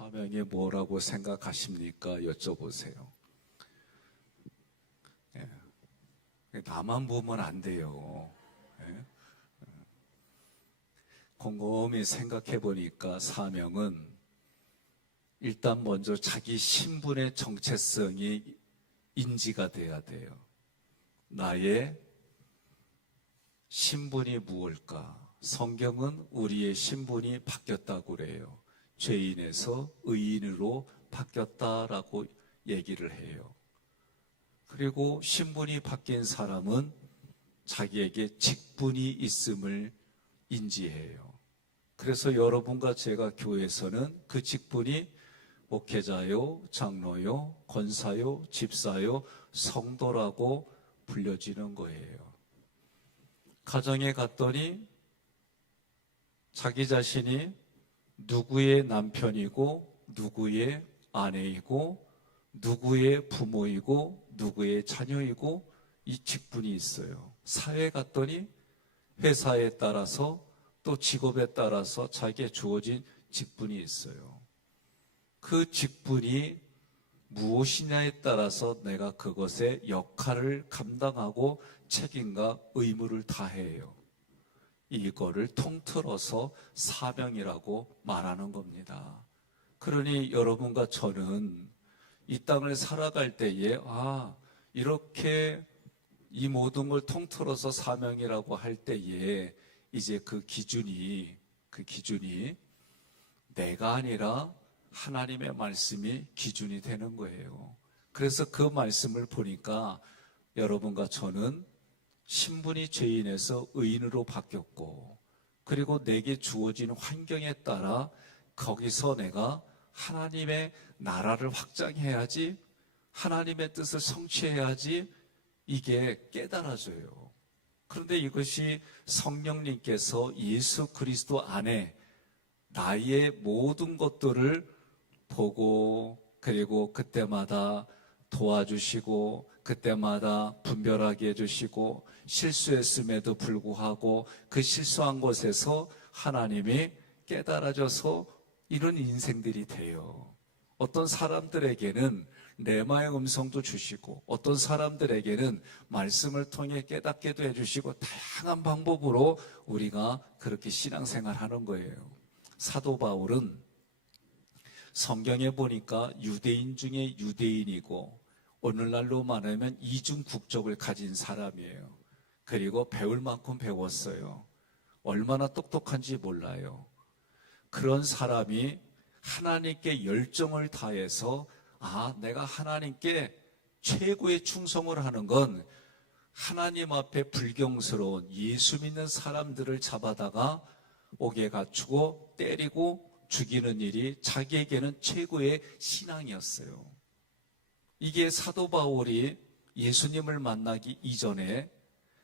사명이 뭐라고 생각하십니까? 여쭤보세요. 예. 나만 보면 안 돼요. 예. 곰곰이 생각해 보니까 사명은 일단 먼저 자기 신분의 정체성이 인지가 돼야 돼요. 나의 신분이 무엇일까? 성경은 우리의 신분이 바뀌었다고 그래요. 죄인에서 의인으로 바뀌었다라고 얘기를 해요. 그리고 신분이 바뀐 사람은 자기에게 직분이 있음을 인지해요. 그래서 여러분과 제가 교회에서는 그 직분이 목회자요, 장로요, 권사요, 집사요, 성도라고 불려지는 거예요. 가정에 갔더니 자기 자신이 누구의 남편이고 누구의 아내이고 누구의 부모이고 누구의 자녀이고 이 직분이 있어요. 사회에 갔더니 회사에 따라서 또 직업에 따라서 자기에 주어진 직분이 있어요. 그 직분이 무엇이냐에 따라서 내가 그것의 역할을 감당하고 책임과 의무를 다해요. 이거를 통틀어서 사명이라고 말하는 겁니다. 그러니 여러분과 저는 이 땅을 살아갈 때에 이렇게 이 모든 걸 통틀어서 사명이라고 할 때에 이제 그 기준이 내가 아니라 하나님의 말씀이 기준이 되는 거예요. 그래서 그 말씀을 보니까 여러분과 저는 신분이 죄인에서 의인으로 바뀌었고, 그리고 내게 주어진 환경에 따라 거기서 내가 하나님의 나라를 확장해야지, 하나님의 뜻을 성취해야지, 이게 깨달아져요. 그런데 이것이 성령님께서 예수 그리스도 안에 나의 모든 것들을 보고, 그리고 그때마다 도와주시고, 그때마다 분별하게 해주시고, 실수했음에도 불구하고 그 실수한 것에서 하나님이 깨달아져서 이런 인생들이 돼요. 어떤 사람들에게는 레마의 음성도 주시고, 어떤 사람들에게는 말씀을 통해 깨닫게도 해주시고, 다양한 방법으로 우리가 그렇게 신앙생활하는 거예요. 사도 바울은 성경에 보니까 유대인 중에 유대인이고, 오늘날로 말하면 이중 국적을 가진 사람이에요. 그리고 배울 만큼 배웠어요. 얼마나 똑똑한지 몰라요. 그런 사람이 하나님께 열정을 다해서 내가 하나님께 최고의 충성을 하는 건 하나님 앞에 불경스러운 예수 믿는 사람들을 잡아다가 옥에 갇히고 때리고 죽이는 일이 자기에게는 최고의 신앙이었어요. 이게 사도 바울이 예수님을 만나기 이전에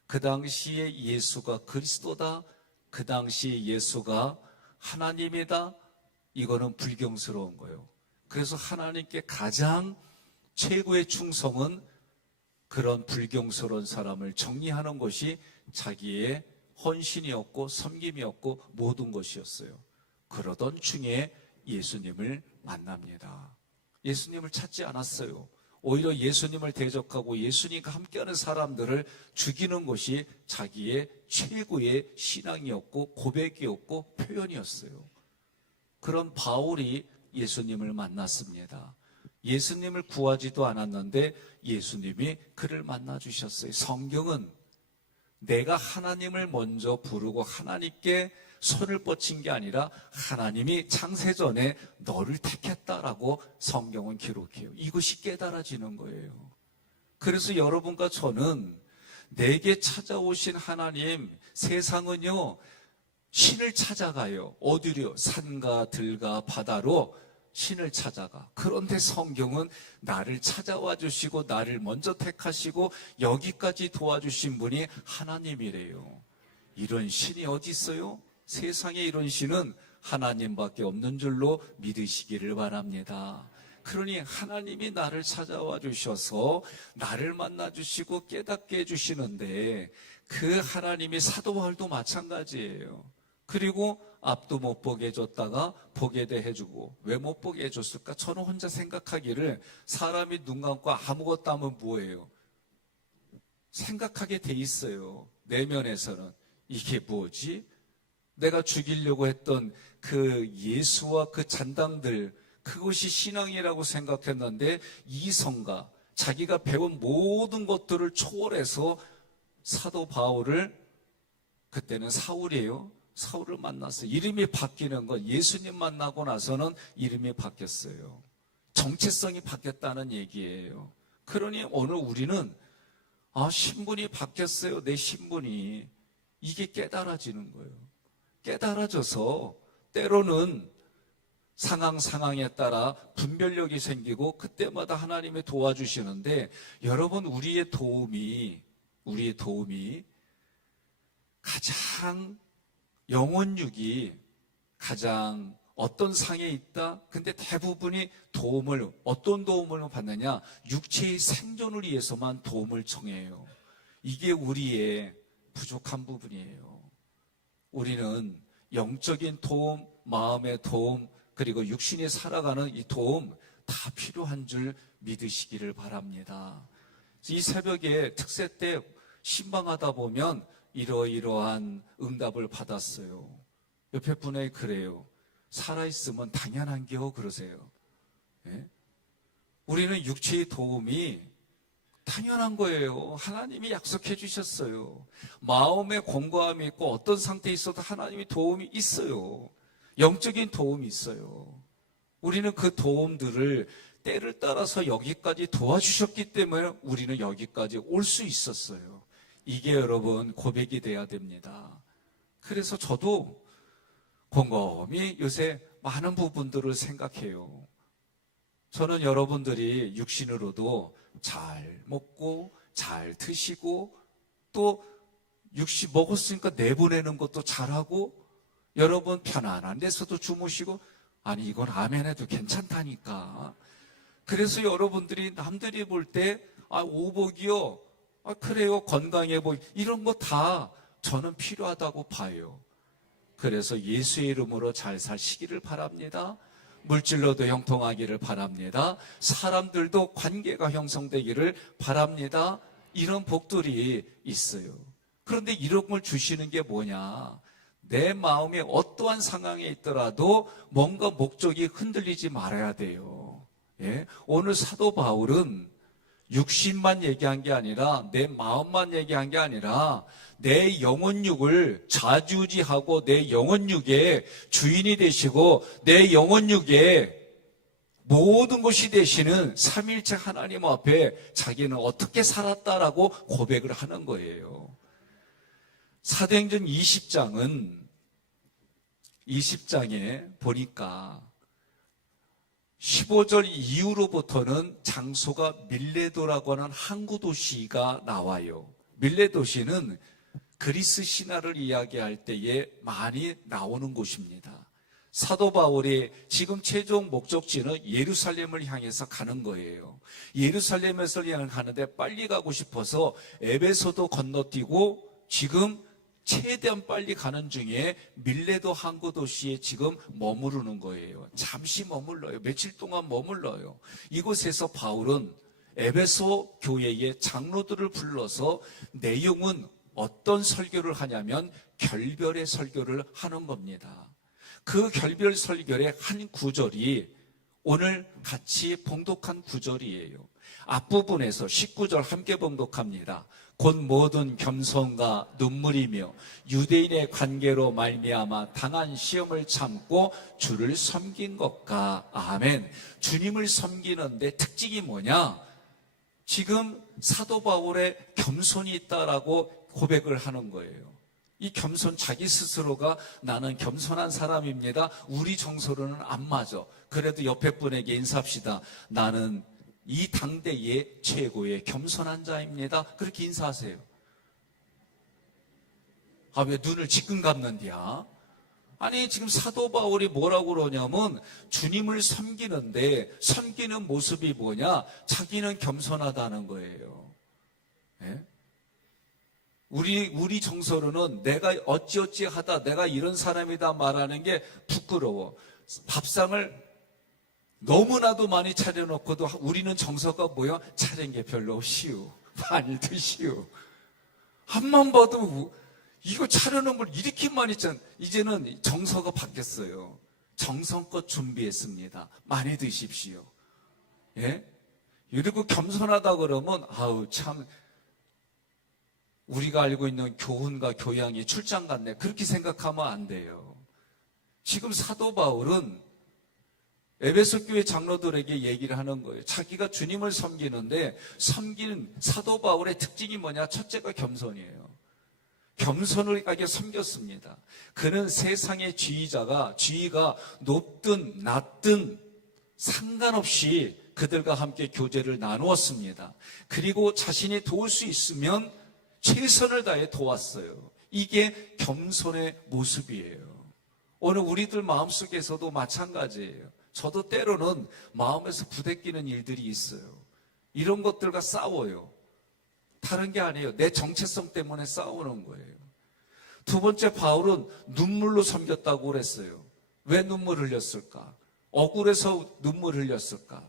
그 당시에 예수가 그리스도다, 그 당시에 예수가 하나님이다, 이거는 불경스러운 거예요. 그래서 하나님께 가장 최고의 충성은 그런 불경스러운 사람을 정리하는 것이 자기의 헌신이었고 섬김이었고 모든 것이었어요. 그러던 중에 예수님을 만납니다. 예수님을 찾지 않았어요. 오히려 예수님을 대적하고 예수님과 함께하는 사람들을 죽이는 것이 자기의 최고의 신앙이었고 고백이었고 표현이었어요. 그런 바울이 예수님을 만났습니다. 예수님을 구하지도 않았는데 예수님이 그를 만나주셨어요. 성경은 내가 하나님을 먼저 부르고 하나님께 손을 뻗친 게 아니라 하나님이 창세전에 너를 택했다라고 성경은 기록해요. 이것이 깨달아지는 거예요. 그래서 여러분과 저는 내게 찾아오신 하나님, 세상은요 신을 찾아가요. 어디로? 산과 들과 바다로 신을 찾아가. 그런데 성경은 나를 찾아와 주시고 나를 먼저 택하시고 여기까지 도와주신 분이 하나님이래요. 이런 신이 어디 있어요? 세상에 이런 신은 하나님밖에 없는 줄로 믿으시기를 바랍니다. 그러니 하나님이 나를 찾아와 주셔서 나를 만나 주시고 깨닫게 해주시는데 그 하나님이 사도 바울도 마찬가지예요. 그리고 앞도 못 보게 해줬다가 보게 돼 해주고, 왜 못 보게 해줬을까? 저는 혼자 생각하기를, 사람이 눈 감고 아무것도 하면 뭐예요? 생각하게 돼 있어요. 내면에서는. 이게 뭐지? 내가 죽이려고 했던 그 예수와 그 잔당들, 그것이 신앙이라고 생각했는데, 이성과 자기가 배운 모든 것들을 초월해서 사도 바울을, 그때는 사울이에요. 사울을 만났어요. 이름이 바뀌는 건, 예수님 만나고 나서는 이름이 바뀌었어요. 정체성이 바뀌었다는 얘기예요. 그러니 오늘 우리는 신분이 바뀌었어요. 내 신분이. 이게 깨달아지는 거예요. 깨달아져서 때로는 상황에 따라 분별력이 생기고 그때마다 하나님이 도와주시는데, 여러분, 우리의 도움이 가장 영혼육이 가장 어떤 상에 있다? 근데 대부분이 어떤 도움을 받느냐? 육체의 생존을 위해서만 도움을 청해요. 이게 우리의 부족한 부분이에요. 우리는 영적인 도움, 마음의 도움, 그리고 육신이 살아가는 이 도움 다 필요한 줄 믿으시기를 바랍니다. 이 새벽에 특세 때 신방하다 보면 이러이러한 응답을 받았어요. 옆에 분에게 그래요. 살아있으면 당연한 게요, 그러세요. 예? 우리는 육체의 도움이 당연한 거예요. 하나님이 약속해 주셨어요. 마음에 공고함이 있고 어떤 상태에 있어도 하나님이 도움이 있어요. 영적인 도움이 있어요. 우리는 그 도움들을 때를 따라서 여기까지 도와주셨기 때문에 우리는 여기까지 올 수 있었어요. 이게 여러분 고백이 돼야 됩니다. 그래서 저도 곰곰이 요새 많은 부분들을 생각해요. 저는 여러분들이 육신으로도 잘 먹고 잘 드시고 또 육신 먹었으니까 내보내는 것도 잘하고, 여러분 편안한 데서도 주무시고, 아니 이건 아멘해도 괜찮다니까. 그래서 여러분들이 남들이 볼 때 오복이요, 그래요, 건강해 보이, 이런 거 다 저는 필요하다고 봐요. 그래서 예수의 이름으로 잘 사시기를 바랍니다. 물질로도 형통하기를 바랍니다. 사람들도 관계가 형성되기를 바랍니다. 이런 복들이 있어요. 그런데 이런 걸 주시는 게 뭐냐? 내 마음이 어떠한 상황에 있더라도 뭔가 목적이 흔들리지 말아야 돼요. 예? 오늘 사도 바울은 육신만 얘기한 게 아니라, 내 마음만 얘기한 게 아니라 내 영혼육을 좌지우지하고 내 영혼육의 주인이 되시고 내 영혼육의 모든 것이 되시는 삼위일체 하나님 앞에 자기는 어떻게 살았다라고 고백을 하는 거예요. 사도행전 20장에 보니까 15절 이후로부터는 장소가 밀레도라고 하는 항구 도시가 나와요. 밀레도시는 그리스 신화를 이야기할 때에 많이 나오는 곳입니다. 사도 바울이 지금 최종 목적지는 예루살렘을 향해서 가는 거예요. 예루살렘에서 가는데 빨리 가고 싶어서 에베소도 건너뛰고 지금 최대한 빨리 가는 중에 밀레도 항구 도시에 지금 머무르는 거예요. 잠시 머물러요. 며칠 동안 머물러요. 이곳에서 바울은 에베소 교회의 장로들을 불러서, 내용은 어떤 설교를 하냐면 결별의 설교를 하는 겁니다. 그 결별 설교의 한 구절이 오늘 같이 봉독한 구절이에요. 앞부분에서 19절 함께 봉독합니다. 곧 모든 겸손과 눈물이며 유대인의 관계로 말미암아 당한 시험을 참고 주를 섬긴 것과. 아멘. 주님을 섬기는데 특징이 뭐냐? 지금 사도 바울의 겸손이 있다라고 고백을 하는 거예요. 이 겸손, 자기 스스로가 나는 겸손한 사람입니다. 우리 정서로는 안 맞아. 그래도 옆에 분에게 인사합시다. 나는 이 당대의 최고의 겸손한 자입니다. 그렇게 인사하세요. 왜 눈을 지끈 감는디야? 아니, 지금 사도 바울이 뭐라고 그러냐면 주님을 섬기는데, 섬기는 모습이 뭐냐? 자기는 겸손하다는 거예요. 예? 우리 정서로는 내가 어찌어찌 하다, 내가 이런 사람이다 말하는 게 부끄러워. 밥상을 너무나도 많이 차려놓고도 우리는 정서가 뭐야? 차린 게 별로 없이요. 많이 드시오. 앞만 봐도 이거 차려놓은 걸 이렇게 많이 이제는 정서가 바뀌었어요. 정성껏 준비했습니다. 많이 드십시오. 예? 그리고 겸손하다 그러면 아우 참 우리가 알고 있는 교훈과 교양이 출장 같네. 그렇게 생각하면 안 돼요. 지금 사도 바울은 에베소 교회 장로들에게 얘기를 하는 거예요. 자기가 주님을 섬기는데 섬기는 사도 바울의 특징이 뭐냐? 첫째가 겸손이에요. 겸손을 하게 섬겼습니다. 그는 세상의 지위가 높든 낮든 상관없이 그들과 함께 교제를 나누었습니다. 그리고 자신이 도울 수 있으면 최선을 다해 도왔어요. 이게 겸손의 모습이에요. 오늘 우리들 마음속에서도 마찬가지예요. 저도 때로는 마음에서 부대끼는 일들이 있어요. 이런 것들과 싸워요. 다른 게 아니에요. 내 정체성 때문에 싸우는 거예요. 두 번째, 바울은 눈물로 섬겼다고 그랬어요. 왜 눈물 흘렸을까? 억울해서 눈물 흘렸을까?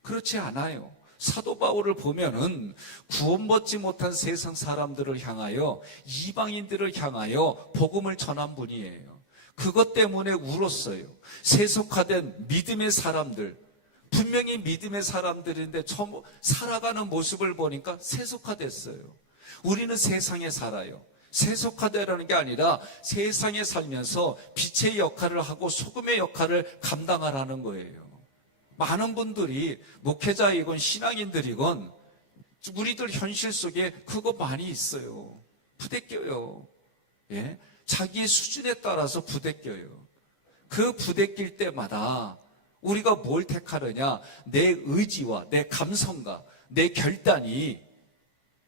그렇지 않아요. 사도 바울을 보면은 구원받지 못한 세상 사람들을 향하여, 이방인들을 향하여 복음을 전한 분이에요. 그것 때문에 울었어요. 세속화된 믿음의 사람들, 분명히 믿음의 사람들인데 살아가는 모습을 보니까 세속화됐어요. 우리는 세상에 살아요. 세속화되라는 게 아니라 세상에 살면서 빛의 역할을 하고 소금의 역할을 감당하라는 거예요. 많은 분들이 목회자이건 신앙인들이건 우리들 현실 속에 그거 많이 있어요. 부대껴요. 예? 자기의 수준에 따라서 부대껴요. 그 부대낄 때마다 우리가 뭘 택하느냐? 내 의지와 내 감성과 내 결단이,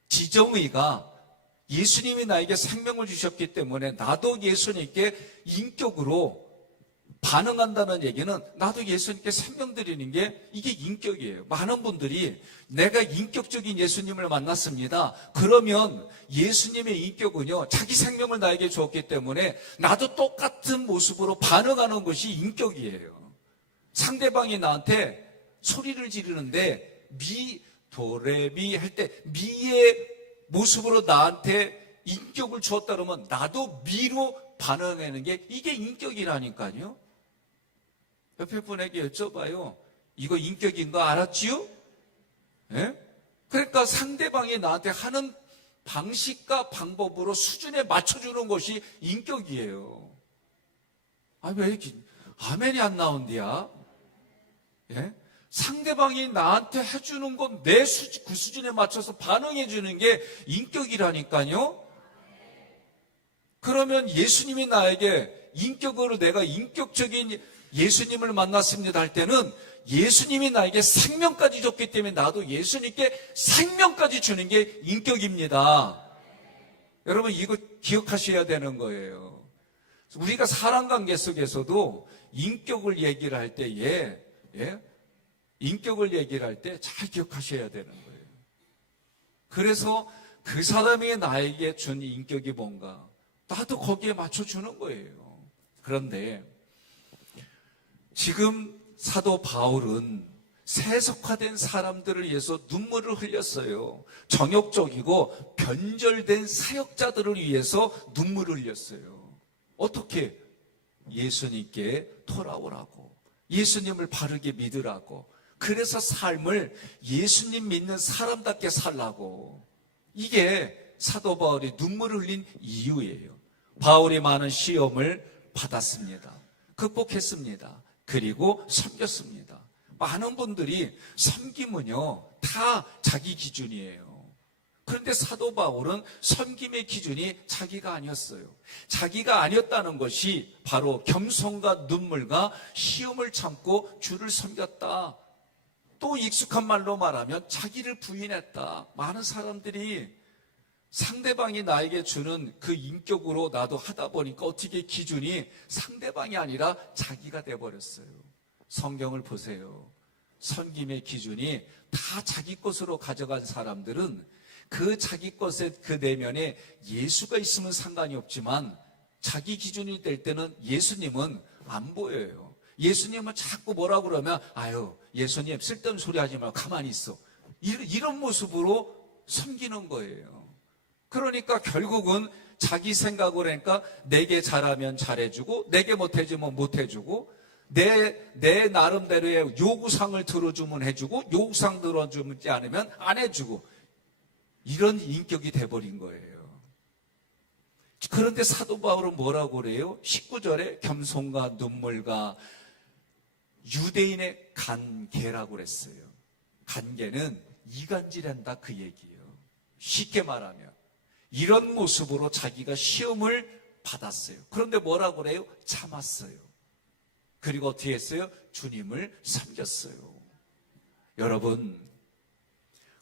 지정의가 예수님이 나에게 생명을 주셨기 때문에 나도 예수님께 인격으로 반응한다는 얘기는 나도 예수님께 생명 드리는 게 이게 인격이에요. 많은 분들이 내가 인격적인 예수님을 만났습니다. 그러면 예수님의 인격은요, 자기 생명을 나에게 주었기 때문에 나도 똑같은 모습으로 반응하는 것이 인격이에요. 상대방이 나한테 소리를 지르는데 도레미 할 때 미의 모습으로 나한테 인격을 주었다 그러면 나도 미로 반응하는 게 이게 인격이라니까요. 옆에 분에게 여쭤봐요. 이거 인격인 거 알았지요? 예? 그러니까 상대방이 나한테 하는 방식과 방법으로 수준에 맞춰주는 것이 인격이에요. 아, 왜 이렇게 아멘이 안 나온디야? 예? 상대방이 나한테 해주는 건 내 그 수준에 맞춰서 반응해주는 게 인격이라니까요. 그러면 예수님이 나에게 인격으로 내가 인격적인 예수님을 만났습니다 할 때는 예수님이 나에게 생명까지 줬기 때문에 나도 예수님께 생명까지 주는 게 인격입니다. 여러분 이거 기억하셔야 되는 거예요. 우리가 사람관계 속에서도 인격을 얘기를 할 때에 인격을 얘기를 할 때 잘 기억하셔야 되는 거예요. 그래서 그 사람이 나에게 준 인격이 뭔가 나도 거기에 맞춰주는 거예요. 그런데 지금 사도 바울은 세속화된 사람들을 위해서 눈물을 흘렸어요. 정욕적이고 변절된 사역자들을 위해서 눈물을 흘렸어요. 어떻게? 예수님께 돌아오라고, 예수님을 바르게 믿으라고, 그래서 삶을 예수님 믿는 사람답게 살라고. 이게 사도 바울이 눈물을 흘린 이유예요. 바울이 많은 시험을 받았습니다. 극복했습니다. 그리고 섬겼습니다. 많은 분들이 섬김은요 다 자기 기준이에요. 그런데 사도 바울은 섬김의 기준이 자기가 아니었어요. 자기가 아니었다는 것이 바로 겸손과 눈물과 시험을 참고 주를 섬겼다. 또 익숙한 말로 말하면 자기를 부인했다. 많은 사람들이 상대방이 나에게 주는 그 인격으로 나도 하다 보니까 어떻게 기준이 상대방이 아니라 자기가 돼버렸어요. 성경을 보세요. 섬김의 기준이 다 자기 것으로 가져간 사람들은 그 자기 것의 그 내면에 예수가 있으면 상관이 없지만 자기 기준이 될 때는 예수님은 안 보여요. 예수님은 자꾸 뭐라 그러면 아유 예수님 쓸데없는 소리 하지 말고 가만히 있어. 이런 모습으로 섬기는 거예요. 그러니까 결국은 자기 생각으로 하니까 내게 잘하면 잘해주고 내게 못해주면 못해주고 내 나름대로의 요구사항을 들어주면 해주고 요구사항 들어주지 않으면 안 해주고 이런 인격이 돼버린 거예요. 그런데 사도 바울은 뭐라고 그래요? 19절에 겸손과 눈물과 유대인의 간계라고 그랬어요. 간계는 이간질한다 그 얘기예요. 쉽게 말하면 이런 모습으로 자기가 시험을 받았어요. 그런데 뭐라고 그래요? 참았어요. 그리고 어떻게 했어요? 주님을 섬겼어요. 여러분,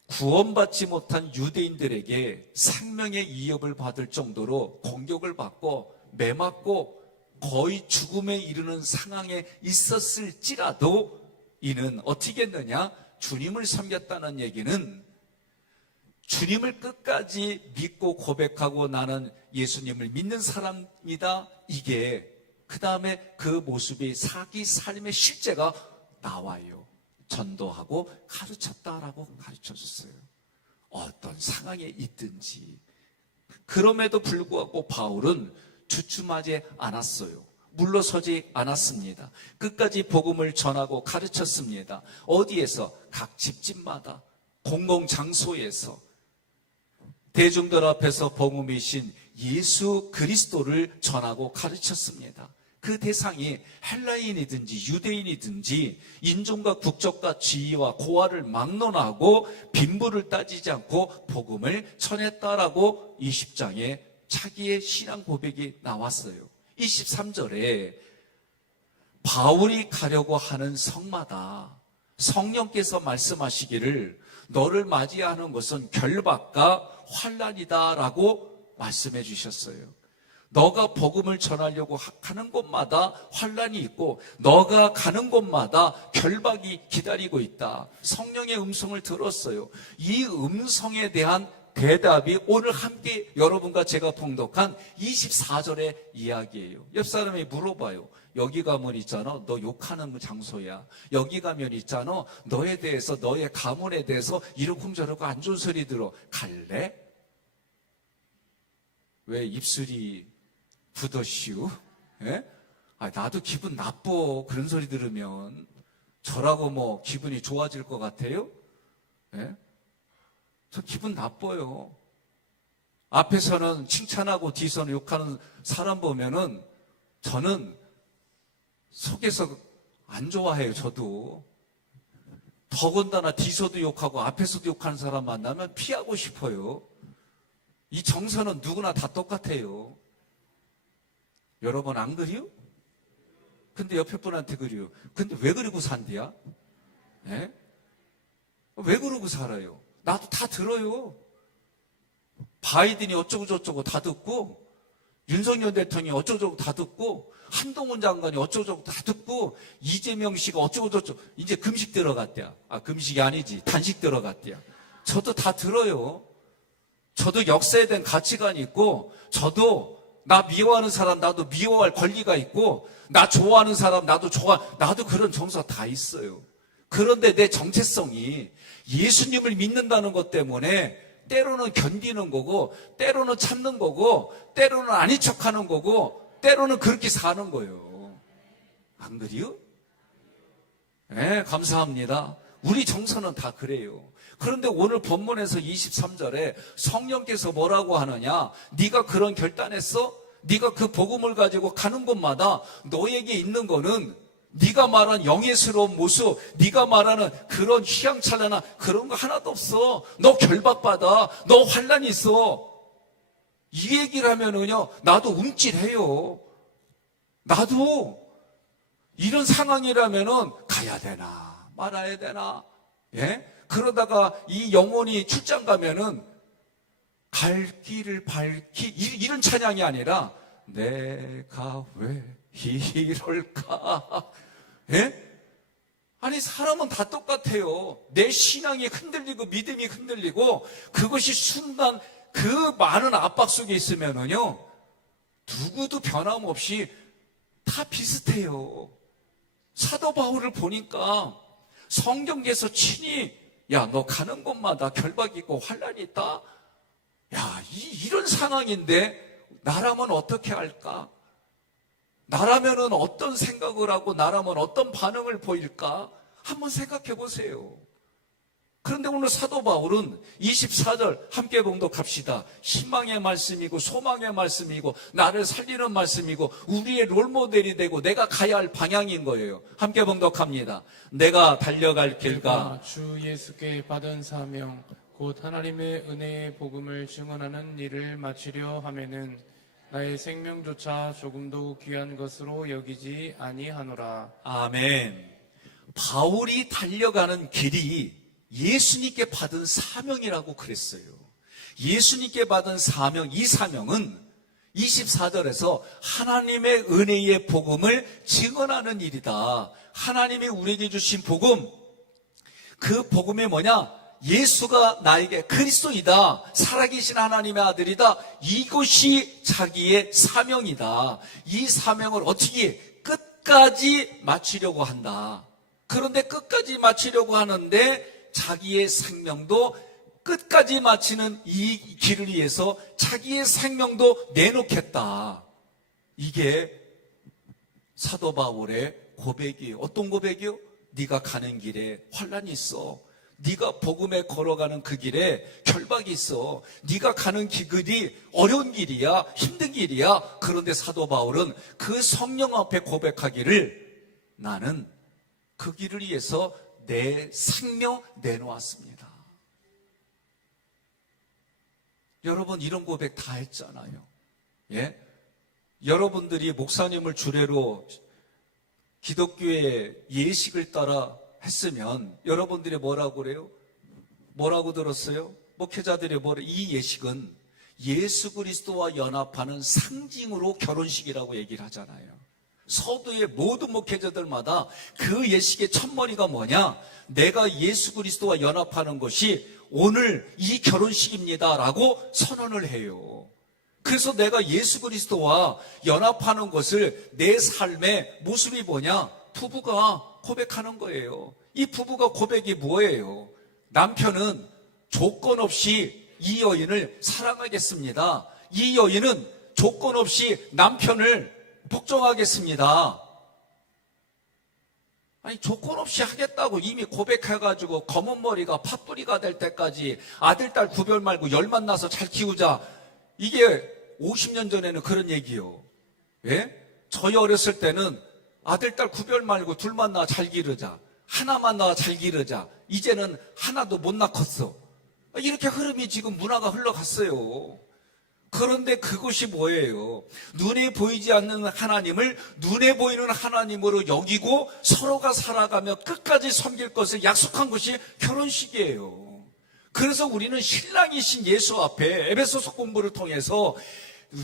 구원받지 못한 유대인들에게 생명의 위협을 받을 정도로 공격을 받고 매맞고 거의 죽음에 이르는 상황에 있었을지라도 이는 어떻게 했느냐? 주님을 섬겼다는 얘기는 주님을 끝까지 믿고 고백하고 나는 예수님을 믿는 사람이다. 이게 그 다음에 그 모습이 자기 삶의 실제가 나와요. 전도하고 가르쳤다라고 가르쳐줬어요. 어떤 상황에 있든지. 그럼에도 불구하고 바울은 주춤하지 않았어요. 물러서지 않았습니다. 끝까지 복음을 전하고 가르쳤습니다. 어디에서? 각 집집마다, 공공장소에서, 대중들 앞에서 복음이신 예수 그리스도를 전하고 가르쳤습니다. 그 대상이 헬라인이든지 유대인이든지 인종과 국적과 지위와 고하를 막론하고 빈부를 따지지 않고 복음을 전했다라고 20장에 자기의 신앙 고백이 나왔어요. 23절에 바울이 가려고 하는 성마다 성령께서 말씀하시기를 너를 맞이하는 것은 결박과 환난이다라고 말씀해 주셨어요. 너가 복음을 전하려고 하는 곳마다 환난이 있고 너가 가는 곳마다 결박이 기다리고 있다. 성령의 음성을 들었어요. 이 음성에 대한 대답이 오늘 함께 여러분과 제가 봉독한 24절의 이야기예요. 옆 사람이 물어봐요. 여기 가면 있잖아, 너 욕하는 장소야. 여기 가면 있잖아, 너에 대해서, 너의 가문에 대해서 이러쿵저러쿵 안 좋은 소리 들어. 갈래? 왜 입술이 굳었슈? 예? 나도 기분 나빠. 그런 소리 들으면 저라고 뭐 기분이 좋아질 것 같아요? 예? 저 기분 나빠요. 앞에서는 칭찬하고 뒤에서는 욕하는 사람 보면은 저는 속에서 안 좋아해요. 저도 더군다나 뒤에서도 욕하고 앞에서도 욕하는 사람 만나면 피하고 싶어요. 이 정서는 누구나 다 똑같아요. 여러분 안 그래요? 근데 옆에 분한테 그래요. 근데 왜 그러고 산대야? 예? 왜 그러고 살아요? 나도 다 들어요. 바이든이 어쩌고 저쩌고 다 듣고 윤석열 대통령이 어쩌고 저쩌고 다 듣고 한동훈 장관이 어쩌고 저쩌고 다 듣고 이재명 씨가 어쩌고 저쩌고 이제 금식 들어갔대야. 금식이 아니지. 단식 들어갔대야. 저도 다 들어요. 저도 역사에 대한 가치관이 있고 저도 나 미워하는 사람 나도 미워할 권리가 있고 나 좋아하는 사람 나도 나도 그런 정서 다 있어요. 그런데 내 정체성이 예수님을 믿는다는 것 때문에 때로는 견디는 거고 때로는 참는 거고 때로는 아닌 척하는 거고 때로는 그렇게 사는 거예요. 안 그래요? 네, 감사합니다. 우리 정서는 다 그래요. 그런데 오늘 본문에서 23절에 성령께서 뭐라고 하느냐? 네가 그런 결단했어? 네가 그 복음을 가지고 가는 곳마다 너에게 있는 거는 네가 말한 영예스러운 모습, 네가 말하는 그런 휘황찬란한 그런 거 하나도 없어. 너 결박받아. 너 환난이 있어. 이 얘기를 하면은요, 나도 움찔해요. 나도 이런 상황이라면은 가야 되나 말아야 되나? 예? 그러다가 이 영혼이 출장 가면은 갈 길을 밝히 이런 찬양이 아니라 내가 왜 이럴까? 예? 아니, 사람은 다 똑같아요. 내 신앙이 흔들리고 믿음이 흔들리고 그것이 순간 그 많은 압박 속에 있으면은요, 누구도 변함없이 다 비슷해요. 사도 바울을 보니까 성경에서 친히 야, 너 가는 곳마다 결박이 있고 환란이 있다. 야, 이런 상황인데 나라면 어떻게 할까? 나라면은 어떤 생각을 하고 나라면 어떤 반응을 보일까? 한번 생각해 보세요. 그런데 오늘 사도 바울은 24절 함께 봉독합시다. 희망의 말씀이고 소망의 말씀이고 나를 살리는 말씀이고 우리의 롤모델이 되고 내가 가야 할 방향인 거예요. 함께 봉독합니다. 내가 달려갈 길과 주 예수께 받은 사명 곧 하나님의 은혜의 복음을 증언하는 일을 마치려 하면은 나의 생명조차 조금도 귀한 것으로 여기지 아니하노라. 아멘. 바울이 달려가는 길이 예수님께 받은 사명이라고 그랬어요. 예수님께 받은 사명, 이 사명은 24절에서 하나님의 은혜의 복음을 증언하는 일이다. 하나님이 우리에게 주신 복음, 그 복음이 뭐냐? 예수가 나에게 그리스도이다, 살아계신 하나님의 아들이다, 이것이 자기의 사명이다. 이 사명을 어떻게 끝까지 마치려고 한다. 그런데 끝까지 마치려고 하는데 자기의 생명도 끝까지 마치는 이 길을 위해서 자기의 생명도 내놓겠다. 이게 사도 바울의 고백이에요. 어떤 고백이요? 네가 가는 길에 환란이 있어. 네가 복음에 걸어가는 그 길에 결박이 있어. 네가 가는 길이 어려운 길이야, 힘든 길이야. 그런데 사도 바울은 그 성령 앞에 고백하기를 나는 그 길을 위해서 내 생명 내놓았습니다. 여러분, 이런 고백 다 했잖아요. 예? 여러분들이 목사님을 주례로 기독교의 예식을 따라 했으면 여러분들이 뭐라고 그래요? 뭐라고 들었어요? 목회자들이 이 예식은 예수 그리스도와 연합하는 상징으로 결혼식이라고 얘기를 하잖아요. 서두의 모든 목회자들마다 그 예식의 첫머리가 뭐냐? 내가 예수 그리스도와 연합하는 것이 오늘 이 결혼식입니다 라고 선언을 해요. 그래서 내가 예수 그리스도와 연합하는 것을 내 삶의 모습이 뭐냐? 부부가 고백하는 거예요. 이 부부가 고백이 뭐예요? 남편은 조건 없이 이 여인을 사랑하겠습니다. 이 여인은 조건 없이 남편을 복종하겠습니다. 아니, 조건 없이 하겠다고 이미 고백해가지고 검은 머리가 팥뿌리가 될 때까지 아들, 딸 구별 말고 열 만나서 잘 키우자. 이게 50년 전에는 그런 얘기요. 예? 저희 어렸을 때는 아들, 딸 구별 말고 둘만 낳아 잘 기르자. 하나만 낳아 잘 기르자. 이제는 하나도 못 낳겠어. 이렇게 흐름이 지금 문화가 흘러갔어요. 그런데 그것이 뭐예요? 눈에 보이지 않는 하나님을 눈에 보이는 하나님으로 여기고 서로가 살아가며 끝까지 섬길 것을 약속한 것이 결혼식이에요. 그래서 우리는 신랑이신 예수 앞에 에베소서 공부를 통해서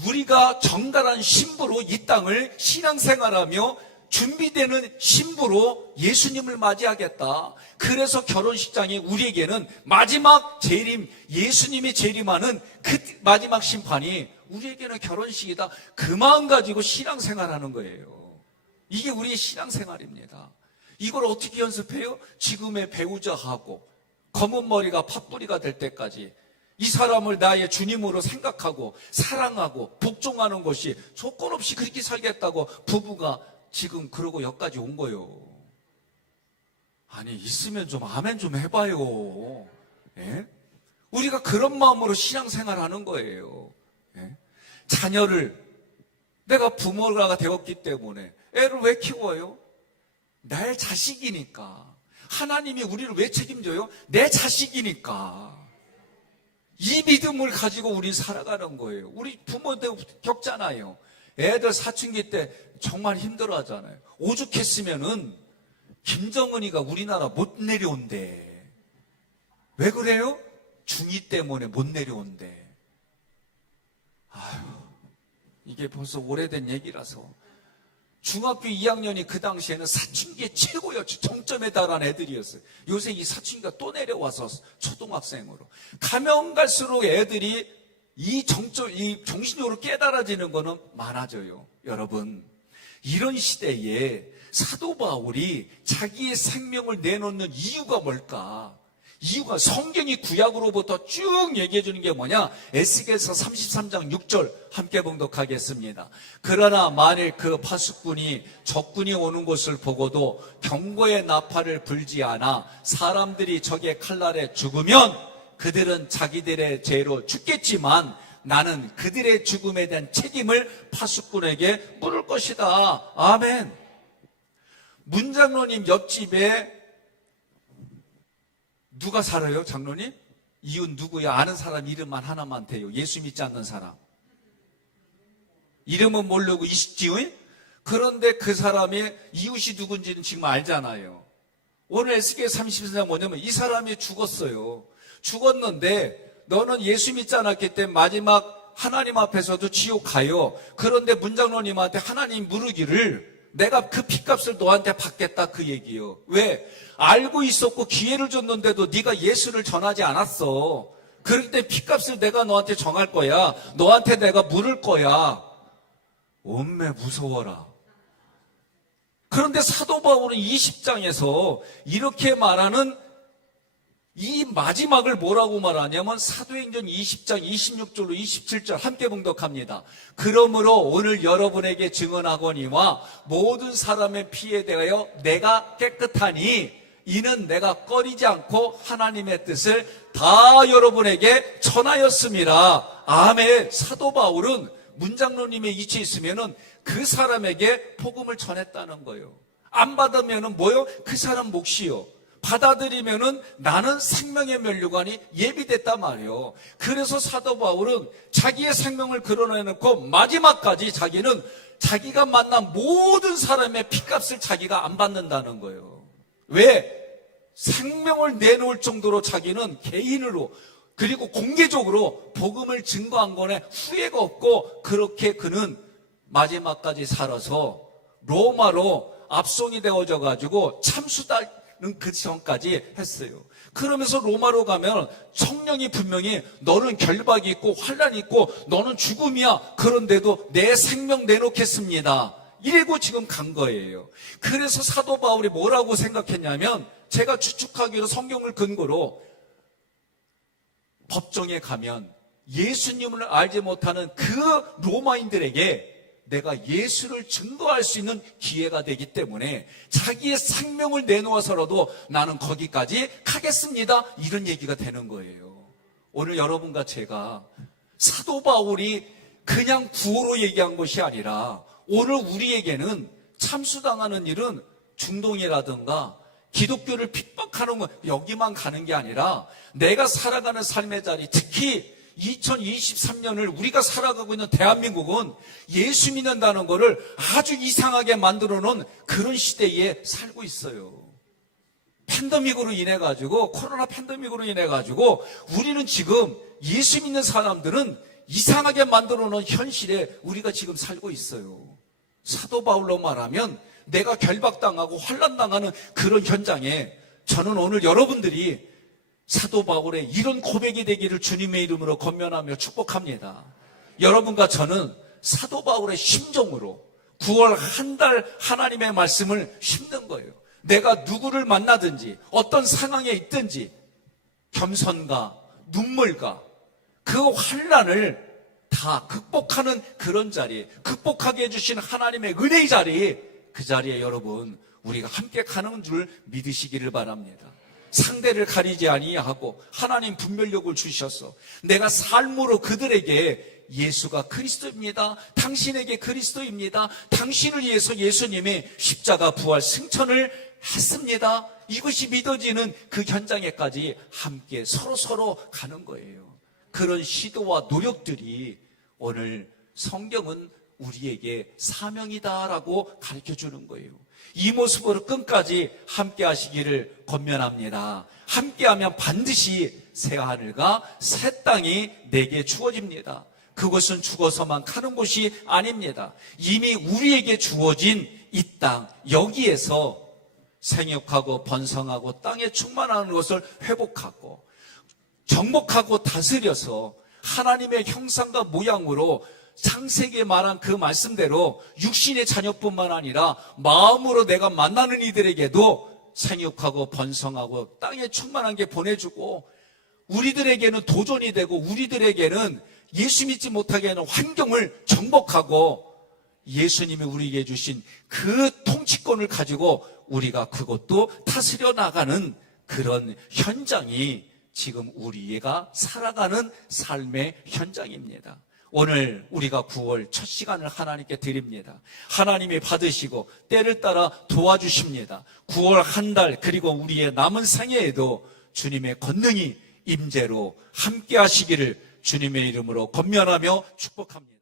우리가 정갈한 신부로 이 땅을 신앙생활하며 준비되는 신부로 예수님을 맞이하겠다. 그래서 결혼식장이 우리에게는 마지막 재림, 예수님이 재림하는 그 마지막 심판이 우리에게는 결혼식이다. 그 마음 가지고 신앙생활하는 거예요. 이게 우리의 신앙생활입니다. 이걸 어떻게 연습해요? 지금의 배우자하고 검은 머리가 팥뿌리가 될 때까지 이 사람을 나의 주님으로 생각하고 사랑하고 복종하는 것이 조건 없이 그렇게 살겠다고 부부가 지금 그러고 여기까지 온 거예요. 아니, 있으면 좀 아멘 좀 해봐요. 예? 우리가 그런 마음으로 신앙생활 하는 거예요. 예? 자녀를 내가 부모가 되었기 때문에 애를 왜 키워요? 내 자식이니까. 하나님이 우리를 왜 책임져요? 내 자식이니까. 이 믿음을 가지고 우리 살아가는 거예요. 우리 부모들 겪잖아요. 애들 사춘기 때 정말 힘들어 하잖아요. 오죽했으면은 김정은이가 우리나라 못 내려온대. 왜 그래요? 중2 때문에 못 내려온대. 아휴, 이게 벌써 오래된 얘기라서. 중학교 2학년이 그 당시에는 사춘기의 최고였죠. 정점에 달한 애들이었어요. 요새 이 사춘기가 또 내려와서 초등학생으로. 가면 갈수록 애들이 이 정신적으로 깨달아지는 거는 많아져요. 여러분, 이런 시대에 사도 바울이 자기의 생명을 내놓는 이유가 뭘까? 이유가 성경이 구약으로부터 쭉 얘기해 주는 게 뭐냐? 에스겔서 33장 6절 함께 봉독하겠습니다. 그러나 만일 그 파수꾼이 적군이 오는 것을 보고도 경고의 나팔을 불지 않아 사람들이 적의 칼날에 죽으면 그들은 자기들의 죄로 죽겠지만 나는 그들의 죽음에 대한 책임을 파수꾼에게 물을 것이다. 아멘. 문장로님 옆집에 누가 살아요, 장로님? 이웃 누구야? 아는 사람 이름만 하나만 돼요. 예수 믿지 않는 사람. 이름은 모르고 있지요? 그런데 그 사람의 이웃이 누군지는 지금 알잖아요. 오늘 에스겔 34장 뭐냐면 이 사람이 죽었어요. 죽었는데 너는 예수 믿지 않았기 때문에 마지막 하나님 앞에서도 지옥 가요. 그런데 문장로님한테 하나님 물으기를 내가 그 핏값을 너한테 받겠다 그 얘기요. 왜? 알고 있었고 기회를 줬는데도 네가 예수를 전하지 않았어. 그럴 때 핏값을 내가 너한테 정할 거야. 너한테 내가 물을 거야. 엄매 무서워라. 그런데 사도 바울은 20장에서 이렇게 말하는 이 마지막을 뭐라고 말하냐면 사도행전 20장 26절로 27절 함께 봉독합니다. 그러므로 오늘 여러분에게 증언하거니와 모든 사람의 피에 대하여 내가 깨끗하니 이는 내가 꺼리지 않고 하나님의 뜻을 다 여러분에게 전하였습니다. 아멘. 사도 바울은 문장로님의 이치에 있으면은 그 사람에게 복음을 전했다는 거예요. 안 받으면은 뭐요? 그 사람 몫이요. 받아들이면은 나는 생명의 면류관이 예비됐단 말이에요. 그래서 사도 바울은 자기의 생명을 걸어내놓고 마지막까지 자기는 자기가 만난 모든 사람의 핏값을 자기가 안 받는다는 거예요. 왜? 생명을 내놓을 정도로 자기는 개인으로 그리고 공개적으로 복음을 증거한 거에 후회가 없고 그렇게 그는 마지막까지 살아서 로마로 압송이 되어져 가지고 참수달 그 전까지 했어요. 그러면서 로마로 가면 성령이 분명히 너는 결박이 있고 환란이 있고 너는 죽음이야. 그런데도 내 생명 내놓겠습니다. 이러고 지금 간 거예요. 그래서 사도 바울이 뭐라고 생각했냐면 제가 추측하기로 성경을 근거로 법정에 가면 예수님을 알지 못하는 그 로마인들에게 내가 예수를 증거할 수 있는 기회가 되기 때문에 자기의 생명을 내놓아서라도 나는 거기까지 가겠습니다. 이런 얘기가 되는 거예요. 오늘 여러분과 제가 사도 바울이 그냥 구호로 얘기한 것이 아니라 오늘 우리에게는 참수당하는 일은 중동이라든가 기독교를 핍박하는 건 여기만 가는 게 아니라 내가 살아가는 삶의 자리, 특히 2023년을 우리가 살아가고 있는 대한민국은 예수 믿는다는 것을 아주 이상하게 만들어 놓은 그런 시대에 살고 있어요. 팬데믹으로 인해 가지고 코로나 팬데믹으로 인해 가지고 우리는 지금 예수 믿는 사람들은 이상하게 만들어 놓은 현실에 우리가 지금 살고 있어요. 사도 바울로 말하면 내가 결박당하고 환난당하는 그런 현장에 저는 오늘 여러분들이 사도 바울의 이런 고백이 되기를 주님의 이름으로 권면하며 축복합니다. 여러분과 저는 사도 바울의 심정으로 9월 한 달 하나님의 말씀을 심는 거예요. 내가 누구를 만나든지 어떤 상황에 있든지 겸손과 눈물과 그 환난을 다 극복하는 그런 자리, 극복하게 해주신 하나님의 은혜의 자리, 그 자리에 여러분 우리가 함께 가는 줄 믿으시기를 바랍니다. 상대를 가리지 아니하고 하나님 분별력을 주셔서 내가 삶으로 그들에게 예수가 그리스도입니다. 당신에게 그리스도입니다. 당신을 위해서 예수님이 십자가 부활 승천을 했습니다. 이것이 믿어지는 그 현장에까지 함께 서로 가는 거예요. 그런 시도와 노력들이 오늘 성경은 우리에게 사명이다라고 가르쳐주는 거예요. 이 모습으로 끝까지 함께 하시기를 권면합니다. 함께하면 반드시 새 하늘과 새 땅이 내게 주어집니다. 그것은 죽어서만 가는 곳이 아닙니다. 이미 우리에게 주어진 이 땅, 여기에서 생육하고 번성하고 땅에 충만하는 것을 회복하고 정복하고 다스려서 하나님의 형상과 모양으로 창세기에 말한 그 말씀대로 육신의 자녀뿐만 아니라 마음으로 내가 만나는 이들에게도 생육하고 번성하고 땅에 충만한 게 보내주고 우리들에게는 도전이 되고 우리들에게는 예수 믿지 못하게 하는 환경을 정복하고 예수님이 우리에게 주신 그 통치권을 가지고 우리가 그것도 다스려 나가는 그런 현장이 지금 우리가 살아가는 삶의 현장입니다. 오늘 우리가 9월 첫 시간을 하나님께 드립니다. 하나님이 받으시고 때를 따라 도와주십니다. 9월 한 달 그리고 우리의 남은 생애에도 주님의 권능이 임재로 함께 하시기를 주님의 이름으로 권면하며 축복합니다.